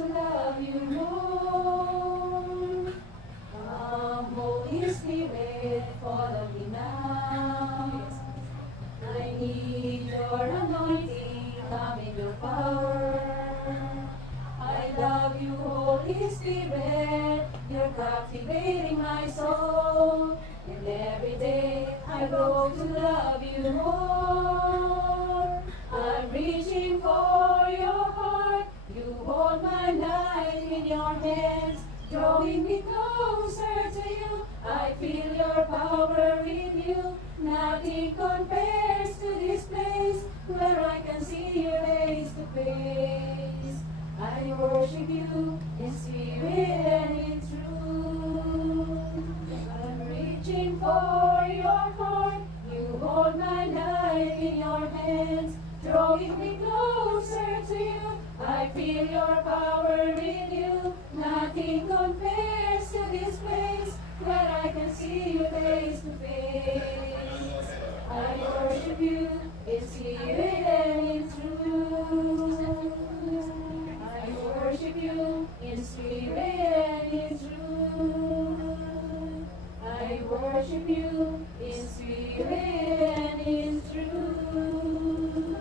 to love you more. Come, Holy Spirit, follow me now. I need your anointing, come in your power. I love you, Holy Spirit, you're captivating my soul. And every day I grow to love you more. I'm reaching for your heart, you hold my life in your hands, drawing me closer to you. I feel your power in you, nothing compares to this place where I can see you face to face. I worship you in spirit and in truth. I'm reaching for your heart, you hold my life in your hands, drawing me closer to you. I feel your power in you, nothing compares to this place where I can see you face to face. I worship you in spirit and in truth. I worship you in spirit and in truth. I worship you in spirit and in truth.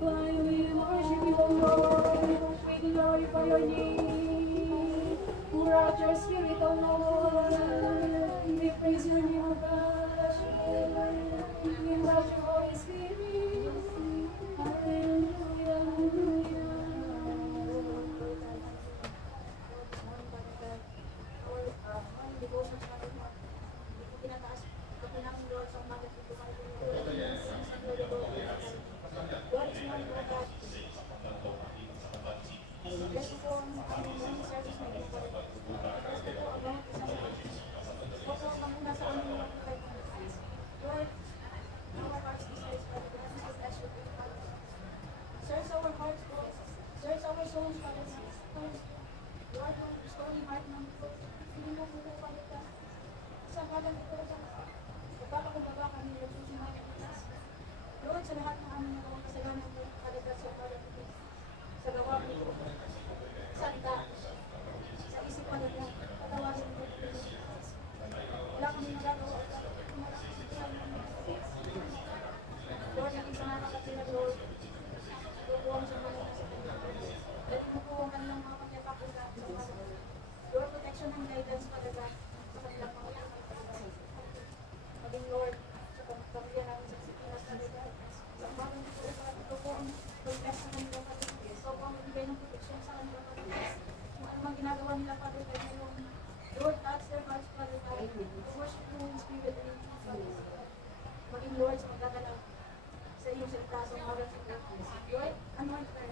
Why we worship you, O Lord? We glorify your name. Pour out your spirit, O Lord. We praise your name, O God. We invite your Holy Spirit. Hallelujah, hallelujah. Search our hearts, Lord. Search our souls, Father. Lord, restore the heart ng Lord. Hindi mo muna, Father God. Sa kalang ito, nagpapakababa kami, Lord, sa mga kapatid. Lord, sa lahat ng aming nagawang kasalanan, Lord, Father God, sa Father God. Sa gawa mo, salita, sa isip, Father God, patawarin mo, wala kami nagagawa, Lord, naging sa mga kapatid, Lord, tutuwang sa mga kapatid. Dali mo po ang kanilang mga pagkakapagod sa Father. Lord, protection and guidance, Father God, sa kanilang mga kapatid. Maging Lord, sa pamilya namin sa Pilipinas, Father God, sa umagang dito, Father, ito po ang pag-bless sa kanilang kapatid. Ito po ang magbigay ng protection sa kanilang kapatid. Kung ano mang ginagawa nila, Father God, ngayon, Lord, touch their hearts, Father God. To worship you in spirit and in truth, Father God. Maging Lord, sa pagdadala sa iyong salita sa umagang dito. Lord, anoint her.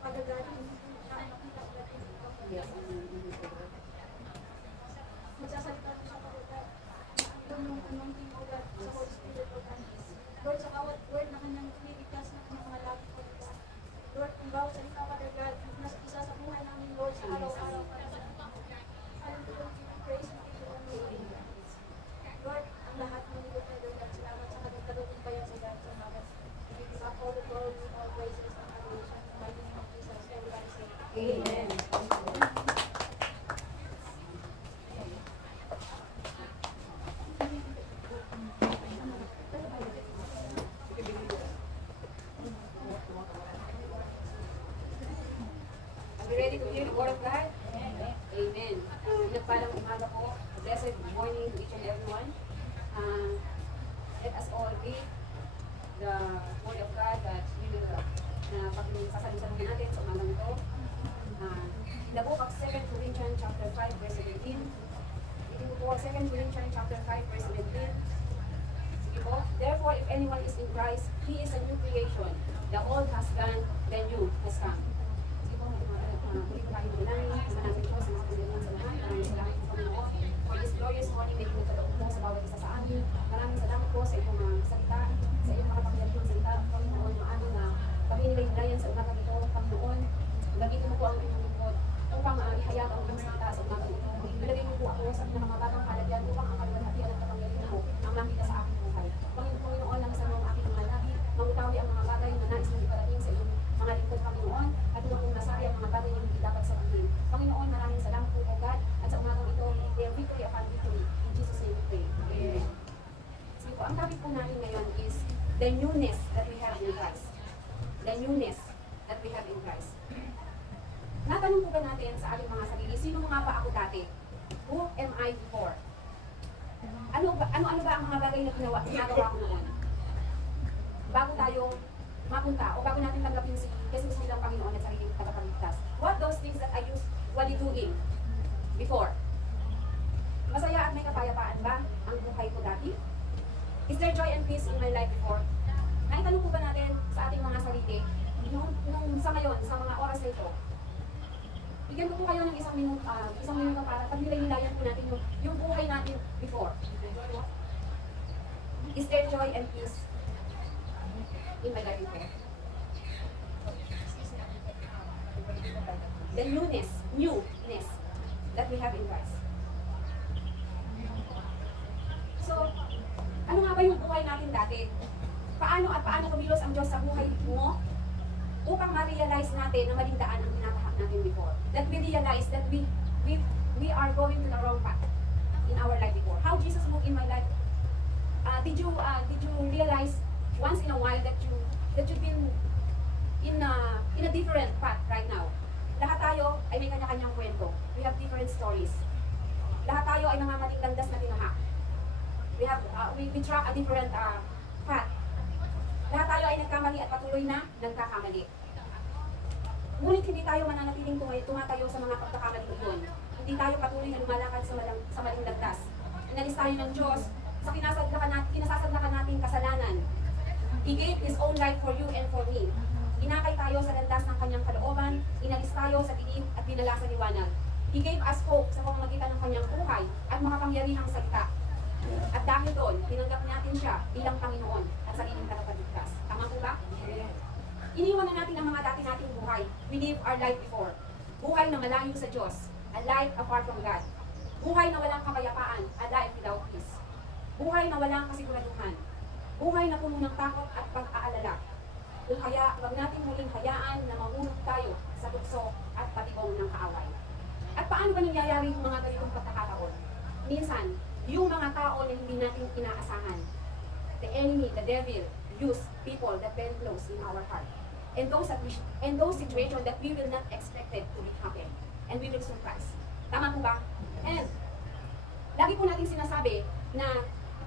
Father God, hindi ko siya makita ulit yung kapatid. Magsasalita mo siya, Father God. Yung anointing, O God, sa Holy Spirit, O God. Lord, sa bawat word na kanyang pinibigkas na kanyang mga labi, Father God. Lord, kung bawat salita, Father God, nasa isa sa buhay namin, Lord, sa araw-araw, Father God. Hallelujah, we give you praise, we give you honor. Lord, ang lahat ng nilog na Lord, at salamat sa kadagdagang bayan sa God, sa mga. We give you up all the glory, all praises, and adoration. In the mighty name of Jesus, everybody say, Amen. Are you ready to hear the word of God? Amen. Pinagpalang umaga po. Blessed morning to each and everyone. Let us all read the word of God that we will pagsasalusaluhin natin sa umagang ito. In the book of 2 Corinthians chapter 5 verse 17. Ito po 2 Corinthians chapter 5 verse 17. Sige po. Therefore, if anyone is in Christ, he is a new creation. The old has gone, the new has come. Sige po, muli po tayo bilangin. Manangin po sa mga pagdalian sa lahat. Maraming salamat po Panginoon. For this glorious morning, may pinagkataon po sa bawat isa sa amin. Maraming salamat po sa iyong mga salita, sa iyong makapangyarihang salita, Panginoon, yung aming pag-inilay-ilayan sa umagang ito, Panginoon. Gamitin mo po ang inyong lingkod upang ihayag ang inyong salita sa umagang ito. Ilagay mo po ako sa pinakamatang kalagyan upang ang kaluwalhatian at kapangyarihan mo ang makita sa aking buhay. Panginoon, lang sa mga aking mga labi, mangutawi ang mga bagay na nais mong iparating sa iyong mga lingkod, Panginoon, at at kung nasabi ang mga bagay na hindi dapat sabihin. Panginoon, maraming salamat po, O God, at sa umagang ito, we declare victory upon victory. In Jesus' name we pray. Amen. Sige po, ang topic po natin ngayon is the newness that we have in Christ. The newness that we have in Christ. Natanong po ba natin sa ating mga sarili, sino nga ba ako dati? Who am I before? Ano ba ang mga bagay na ginagawa ko noon? Bago tayo mapunta o bago natin tanggapin si Jesus bilang Panginoon at sariling tagapagligtas. What those things that I used while doing before? Masaya at may kapayapaan ba ang buhay ko dati? Is there joy and peace in my life before? Naitanong po ba natin sa ating mga sarili, nung sa ngayon, sa mga oras na ito, bigyan ko po kayo ng isang minuto para pagnilay-nilayan po natin yung buhay natin before. Is there joy and peace in my life before? The newness that we have in Christ. So, ano nga ba yung buhay natin dati? Paano kumilos ang Diyos sa buhay mo upang ma-realize natin na maling daan ang tinatahak natin before? That we realize that we are going to the wrong path in our life before. How Jesus moved in my life. Did you realize once in a while that you've been in a different path right now? Lahat tayo ay may kanya-kanyang kwento. We have different stories. Lahat tayo ay mga maling landas na tinahak. We track a different path. Lahat tayo ay nagkamali at patuloy na nagkakamali. Ngunit hindi tayo mananatiling tumatayo sa mga pagkakamaling iyon. Hindi tayo patuloy na lumalakad sa maling landas. Inalis tayo ng Diyos sa kinasasadlakan nating kasalanan. He gave His own life for you and for me. Inakay tayo sa landas ng kanyang kalooban, inalis tayo sa dilim at dinala sa liwanag. He gave us hope sa pamamagitan ng kanyang buhay at makapangyarihang salita. At dahil doon, tinanggap natin siya bilang Panginoon at sariling tagapagligtas. Tama po ba? Iniwan na natin ang mga dati nating buhay. We live our life before. Buhay na malayo sa Diyos. A life apart from God. Buhay na walang kapayapaan. A life without peace. Buhay na walang kasiguraduhan. Buhay na puno ng takot at pag-aalala. Kung kaya, huwag natin muling hayaan na mahulog tayo sa tukso at patibong ng kaaway. At paano ba nangyayari yung mga ganitong pagkakataon? Minsan, yung mga tao na hindi natin inaasahan. The enemy, the devil, use people that very close in our heart. And those situations that we will not expect it to be happen. And we will surprise. Tama po ba? And lagi po natin sinasabi na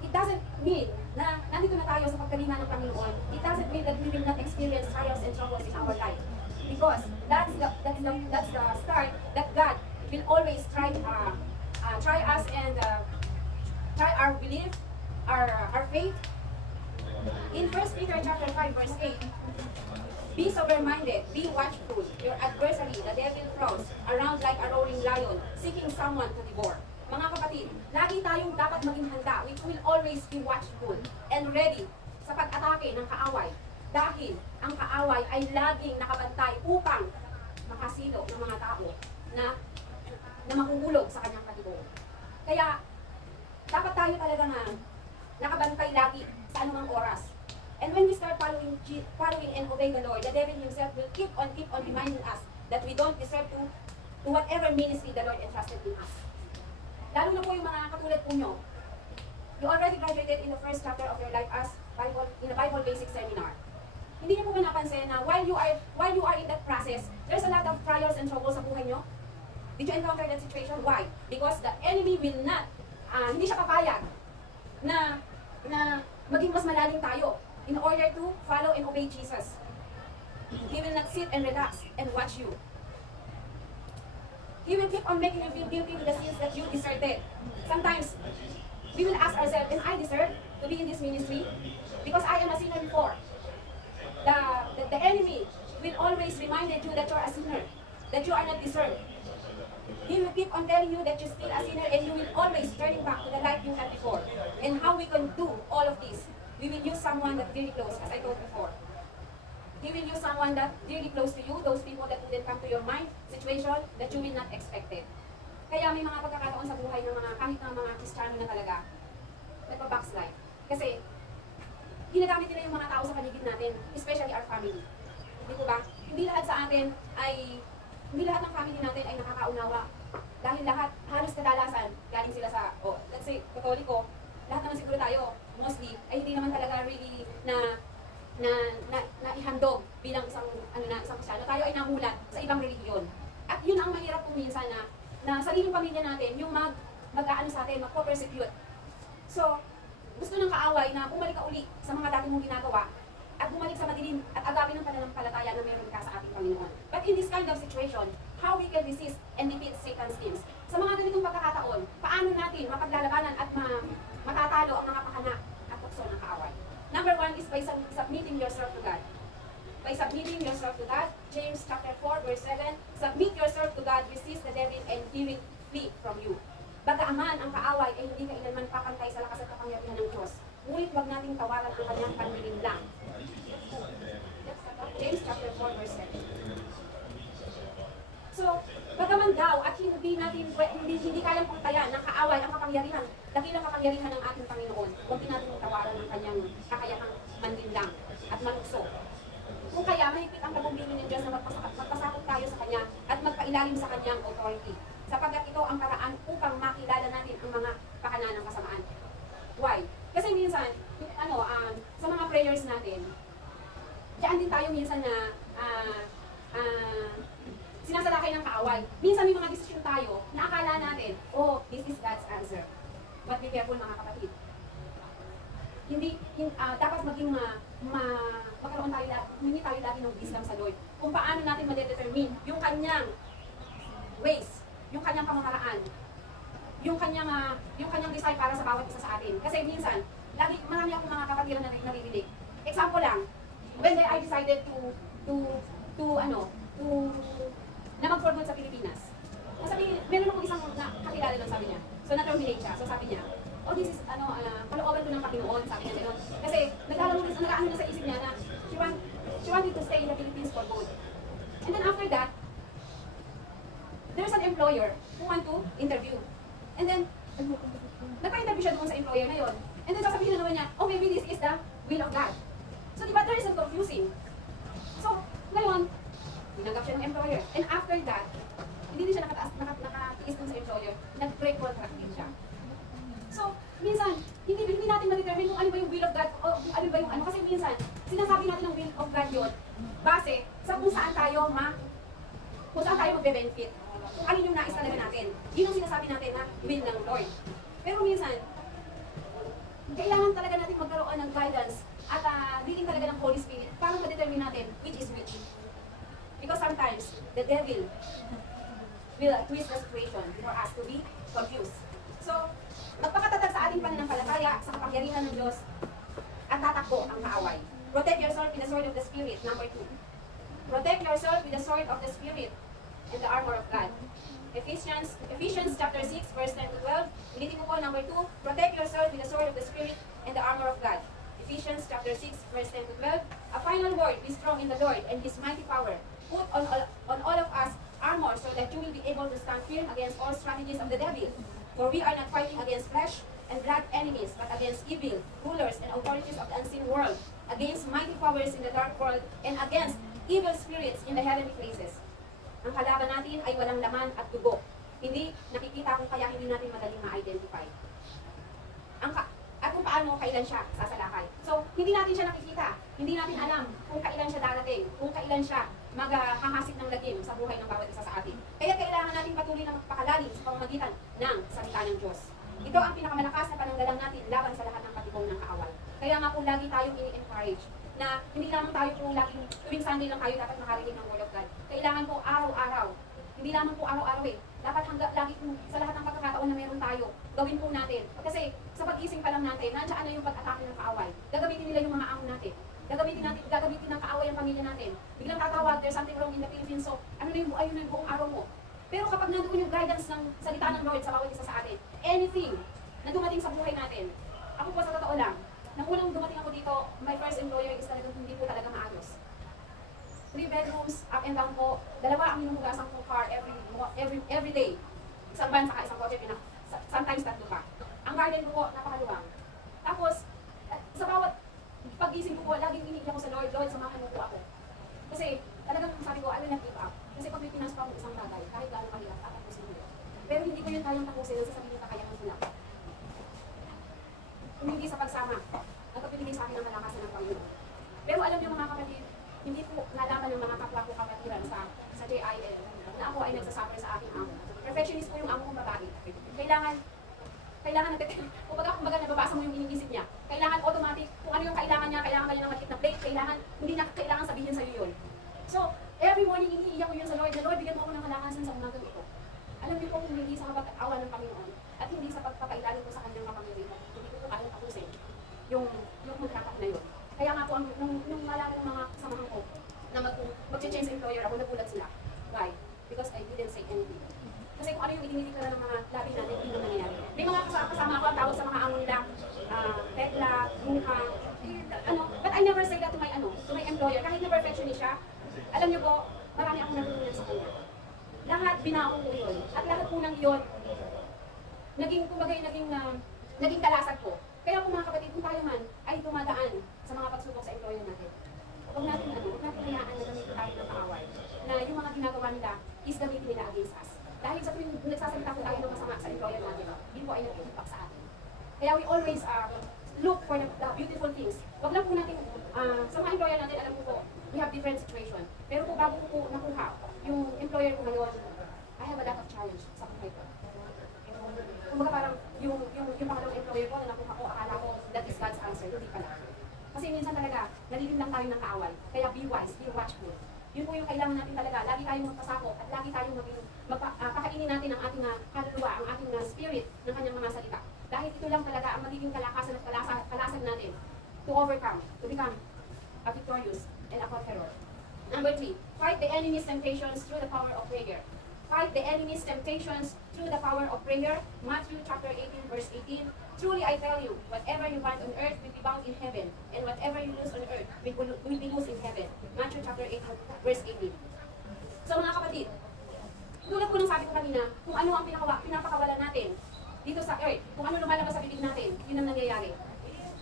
it doesn't mean na nandito na tayo sa pagkalinga ng Panginoon. It doesn't mean that we will not experience trials and troubles in our life. Because that's the start that God will always try us and try our belief, our faith. In 1 Peter chapter 5 verse 8, be sober-minded, be watchful. Your adversary, the devil, prowls around like a roaring lion, seeking someone to devour. Mga kapatid, lagi tayong dapat maging handa. We will always be watchful and ready sa pag-atake ng kaaway. Dahil ang kaaway ay laging nakabantay upang makasilo ng mga tao na mahuhulog sa kanyang katibong. Kaya, dapat tayo talaga nga nakabantay lagi sa anumang oras. And when we start following and obey the Lord, the devil himself will keep on reminding us that we don't deserve to whatever ministry the Lord entrusted in us. Lalo na po yung mga katulad po nyo. You already graduated in the first chapter of your life as in a Bible Basic Seminar. Hindi niyo po ba napansin na while you are in that process, there's a lot of trials and troubles sa buhay nyo? Did you encounter that situation? Why? Because the enemy will not, hindi siya papayag na maging mas malalim tayo in order to follow and obey Jesus. He will not sit and relax and watch you. He will keep on making you feel guilty to the sins that you deserted. Sometimes, we will ask ourselves, am I deserve to be in this ministry? Because I am a sinner before. The enemy will always remind you that you're a sinner, that you are not deserved. He will keep on telling you that you're still a sinner and you will always turning back to the life you had before. And how we can do all of this? We will use someone that's very close, as I told before. He will use someone that's really close to you, those people that wouldn't come to your mind, situation that you will not expected. Kaya may mga pagkakataon sa buhay ng kahit ng mga Kristiyano na talaga, nagpa-backslide. Kasi, ginagamit nila yung mga tao sa paligid natin, especially our family. Di po ba? hindi lahat sa atin ay, hindi lahat ng family natin ay nakakaunawa. Dahil lahat, halos kadalasan, galing sila sa, let's say, Katoliko, lahat naman siguro tayo, mostly, ay hindi naman talaga really na ihandog bilang isang Kristiyano. Tayo ay namulat sa ibang relihiyon. At yun ang mahirap kung minsan na sariling pamilya natin, yung mag-aano sa atin, magpo-persecute. So, gusto ng kaaway na bumalik ka uli sa mga dati mong ginagawa at bumalik sa madilim at agapin ng pananampalataya na meron ka sa ating Panginoon. But in this kind of situation, how we can resist and defeat Satan's schemes? Sa mga ganitong pagkakataon, paano natin mapaglalabanan at matatalo ang mga pakana at tukso ng kaaway? Number 1 is by submitting yourself to God. By submitting yourself to God, James chapter 4 verse 7, submit yourself to God, resist the devil, and he will flee from you. Bagaaman ang kaaway ay hindi kailanman papantay sa lakas at kapangyarihan ng Diyos. Ngunit huwag nating tawaran ang kanyang panlilinlang. James chapter 4 verse 7. So, bagaman daw at hindi kayang puntayan ng kaaway ang kapangyarihan, dakilang kapangyarihan ng ating Panginoon, huwag din natin tawaran ang kanyang kakayahang manlinlang at manukso. Kung kaya, mahigpit ang tagumpilin ng Diyos na magpasakot tayo sa Kanya at magpailalim sa Kanyang authority, sapagkat ito ang paraan upang makilala natin ang mga pakana ng kasamaan. Why? Kasi minsan, sa mga prayers natin, diyan din tayo minsan na sinasalakay ng kaaway. Minsan may mga desisyon tayo na akala natin, this is God's answer. But be careful mga kapatid. Dapat maging magkaroon tayo lagi ng wisdom sa Lord. Kung paano natin ma-determine yung kanyang ways, yung kanyang pamamaraan, yung kanyang design para sa bawat isa sa atin. Kasi minsan, marami akong mga kapatiran na naririnig. Example lang, when I decided na mag-for good sa Pilipinas. Meron akong isang kakilala doon, sabi niya. So, na-terminate siya. So, sabi niya, this is, kalooban ko ng Panginoon, sabi niya gano'n. Kasi, nag-aano na sa isip niya na she wanted to stay in the Philippines for good. And then after that, there's an employer who want to interview. And then, nagpa-interview siya doon sa employer na yun. And then, sasabihin na naman niya, maybe this is the will of God. So, diba, there is a confusing. So, ngayon, tinanggap siya ng employer. And after that, hindi din siya nakatiis dun sa employer, nag-break contract din siya. So, minsan, hindi natin ma-determine kung ano ba yung will of God o kung ano ba yung kasi minsan, sinasabi natin ng will of God yun, base sa kung saan tayo magbe-benefit. Kung ano yung nais talaga natin. Yun ang sinasabi natin na will ng Lord. Pero minsan, kailangan talaga natin magkaroon ng guidance at leading talaga ng Holy Spirit para ma-determine natin which is which. Because sometimes, the devil will twist the situation for us to be confused. So, magpakatatag sa ating pananampalataya sa kapangyarihan ng Diyos at tatakbo ang kaaway. Protect yourself with the sword of the Spirit, number 2. Protect yourself with the sword of the Spirit and the armor of God. Ephesians chapter 6, verse 10 to 12. Ulitin ko po, number 2. Protect yourself with the sword of the Spirit and the armor of God. Ephesians chapter 6, verse 10 to 12. A final word, be strong in the Lord and His mighty power. Put on all of us armor so that you will be able to stand firm against all strategies of the devil. For we are not fighting against flesh and blood enemies, but against evil rulers and authorities of the unseen world, against mighty powers in the dark world, and against evil spirits in the heavenly places. Ang kalaban natin ay walang laman at dugo. Hindi nakikita kung kaya hindi natin madaling ma-identify. At kung paano, kailan siya sasalakay. So, hindi natin siya nakikita. Hindi natin alam kung kailan siya darating, kung kailan siya maghahasik ng lagim sa buhay ng bawat isa sa atin. Kaya kailangan natin patuloy na magpakalalim sa pamamagitan ng salita ng Diyos. Ito ang pinakamalakas na pananggalang natin laban sa lahat ng patibong ng kaaway. Kaya nga po lagi tayong ini-encourage na hindi lamang tayo po laging tuwing Sunday lang tayo dapat makarinig ng Word of God. Kailangan po araw-araw. Hindi lamang po araw-araw Dapat lagi po sa lahat ng pagkakataon na meron tayo, gawin po natin. Kasi sa pag-ising pa lang natin, nandiyan na yung pag-atake ng kaaway. Gagamitin nila yung mga amo natin. Gagamitin ng kaaway ang pamilya natin. Biglang tatawag, there's something wrong in the Philippines, so ayun na yung buong araw mo. Pero kapag nandoon yung guidance ng salita ng Lord sa bawat isa sa atin, anything na dumating sa buhay natin, ako po sa totoo lang, nang unang dumating ako dito, my first employer is talagang hindi po talaga maayos. 3 bedrooms, up and down po, 2 ang hinuhugasan kong car every day. Isang van saka isang kotse, sometimes 3 pa. Ang garden ko po, napakaluwang. Tapos, sa bawat pag-ising ko po, laging iniiyak ko sa Lord, samahan mo po ako. Kasi talaga talagang sabi ko, I will not give up. Kasi pag may pinasok ako isang bagay, kahit gaano kahirap, tatapusin mo. Pero hindi ko yun kayang tapusin sa sasabihin kakayahan ko lang. Kung hindi sa pagsama, nagpapinigay sa akin ang malakasan ng Panginoon. Pero alam niyo mga kapatid, hindi po nalaman ng mga kapwa ko kapatiran sa JIL na ako ay nagsasuffer sa aking amo. Perfectionist po yung amo kong babae. Kailangan kumbaga nababasa mo yung iniisip niya. Kailangan automatic, kung ano yung kailangan niya ng maliit na plate, hindi niya kailangan sabihin sa'yo yun. So, every morning iniiyak ko yun sa Lord, na Lord, bigyan mo ako ng kalakasan sa umagang ito. Alam niyo po kung hindi sa kapag-awa ng Panginoon at hindi sa pagpapailalim ko sa kanyang kapangyarihan, hindi ko po kayang tapusin yung magkakap na yun. Kaya nga po, nung malaman ng mga kasamahan ko na mag-change employer, ako nagulat sila. Why? Because I didn't say anything. Kasi kung ano yung idinidiklara ng mga labi natin, hindi naman nangyayari. May mga kasama ako, tawag sa mga amo nila, Tekla, Buha, but I never say that to my employer. Kahit na perfectionist siya, alam niyo po, marami akong natutunan sa kanya. Lahat binaon ko yun. At lahat po ng yun, naging kalasag ko. Kaya po mga kapatid, kung tayo man ay dumadaan sa mga pagsubok sa employer natin, huwag natin hayaan na gamitin tayo ng kaaway. Na yung mga ginagawa nila is gamitin nila against us. Dahil sa tuwing nagsasalita po tayo ng masama sa employer natin, yun po ay nag-impact sa atin. Kaya we always look for the beautiful things. Huwag lang po natin, sa mga employer natin, alam po, we have different situation. Pero po bago ko po nakuha, yung employer ko ngayon, I have a lot of challenge sa buhay ko. Kumbaga parang yung pangalawang employer ko na nakuha ko, akala ko that is God's answer, hindi pala. Kasi minsan talaga, nalilim lang tayo ng kaaway. Kaya be wise, be watchful. Yun po yung kailangan natin talaga. Lagi tayong magpasako at lagi tayong pakainin natin ang ating kaluluwa, ang ating spirit ng kanyang mga salita. Dahil ito lang talaga ang magiging kalakasan at kalasan natin to overcome, to become a victorious and a conqueror. Number 3, fight the enemy's temptations through the power of prayer. Fight the enemy's temptations through the power of prayer. Matthew chapter 18, verse 18. Truly I tell you, whatever you bind on earth will be bound in heaven, and whatever you loose on earth will be loosed in heaven. Matthew chapter 8, verse 18. So mga kapatid, tulad po ng sabi ko kanina, kung ano ang pinapakawalan natin dito sa earth, kung ano lumalabas sa bibig natin, yun ang nangyayari.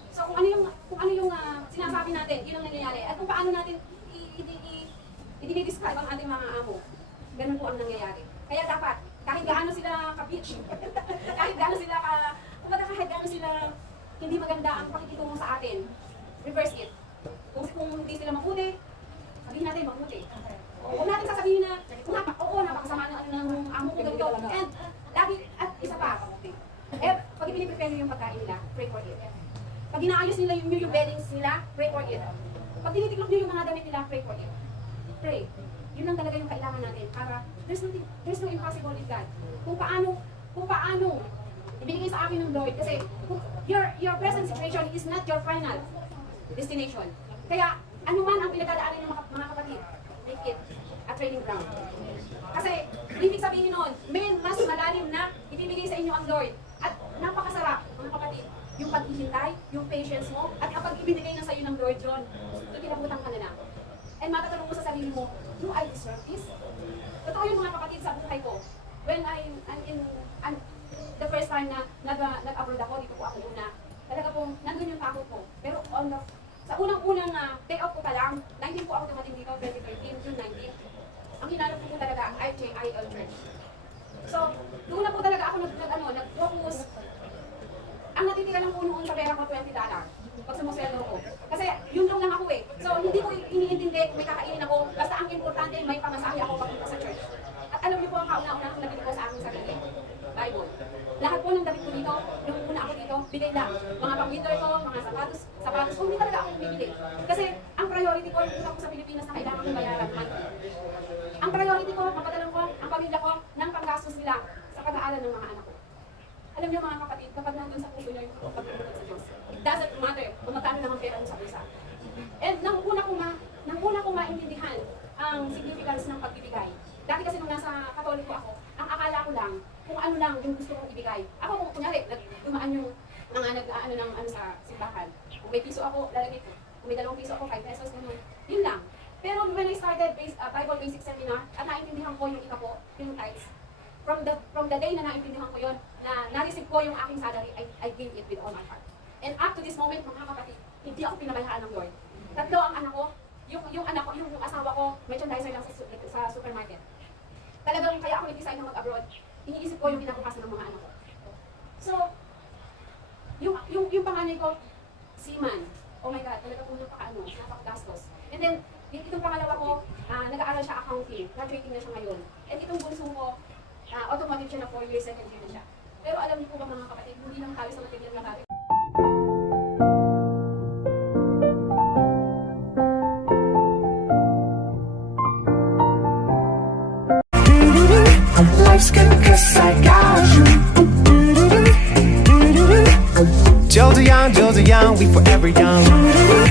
So kung ano yung sinasabi natin, yun ang nangyayari. At kung paano natin i-describe ang ating mga amo, ganun po ang nangyayari. Kaya dapat, kahit gaano sila ka-bitch, kahit gaano sila hindi maganda ang pakikitungo sa atin, reverse it. Kung hindi sila mabuti, sabihin natin mabuti. Huwag natin sasabihin na, napakasama ng amo ko ganito. And lagi, at isa pa, pag ipiniprepare nyo yung pagkain nila, pray for it. Pag inaayos nila yung beddings nila, pray for it. Pag tinitiklop nyo yung mga damit nila, pray for it. Pray. Yun lang talaga yung kailangan natin para there's no impossible with God. Kung paano ibigay sa akin ng Lord kasi your present situation is not your final destination. Kaya ano man ang pinagdadaanan ng mga kapatid, make it a training ground. Kasi ibig sabihin nun, may mas malalim na ibibigay sa inyo ang Lord. At napakasarap mga kapatid, yung paghihintay, yung patience mo, at kapag ibinigay na sa iyo ng Lord John, kilabutan ka na lang. And matatanong mo sa sarili mo, do I deserve this? Totoo yung mga kapatid sa buhay ko. When the first time na nag-abroad ako, dito po ako una, talaga pong nandun yung takot ko. Pero sa unang-unang day off ko pa lang, 19 po ako dumating dito, 2013, June 19. Ang hinanap ko po talaga, IJIL Church. So, doon na po talaga ako nag-focus. Ang natitira lang po noon sa pera ko, $20. Pag sumusweldo ko. Kasi yun lang ako eh. So, hindi ko iniintindi kung may kakainin ako. Basta ang importante, may pamasahe ako papunta sa church. At alam niyo po ang kauna-una kong nabili ko sa aking sarili. Bible. Lahat po ng damit ko dito, nung una ako dito, bigay lang. Mga pang-winter ko, mga sapatos ko, hindi talaga ako bibili. Kasi ang priority ko, yung una ko sa Pilipinas na kailangan kong bayaran monthly. Ang priority ko, mapadalan ko ang pamilya ko ng panggastos nila sa pag-aaral ng mga anak ko. Alam niyo mga kapatid, kapag nandun sa puso niyo yung pagtutulog sa Diyos, it doesn't matter kung magkano lang ang pera mo sa bulsa. And nang una ko maintindihan ang significance ng pagbibigay. Dati kasi nung nasa Katoliko ako, ang akala ko lang kung ano lang yung gusto kong ibigay. Ako kung kunyari, dumaan yung mga nag-ano sa simbahan. Kung may piso ako, lalagay ko. Kung may 2 piso ako, 5 pesos, ganun. Yun lang. Pero when I started Bible Basic Seminar, at naintindihan ko yung ikapo, yung tithes, from the day na naintindihan ko yun, na na-receive ko yung aking salary, I gave it with all my heart. And up to this moment, mga kapatid, hindi ako pinabayaan ng Lord. 3 ang anak ko, yung anak ko, yung asawa ko, merchandiser lang sa supermarket. Talagang kaya ako nag-decide na mag-abroad. Iniisip ko yung kinabukasan ng mga anak ko. So, yung panganay ko, seaman. Oh my God, talaga po napakagastos. And then, itong pangalawa ko, nag-aaral siya accounting. Graduating na siya ngayon. And itong bunso ko, automotive siya na 4 years, second year na siya. Pero alam niyo po ba mga kapatid, hindi lang tayo sa material na bagay. Life's good 'cause I got you. Joe DeYoung, we forever young.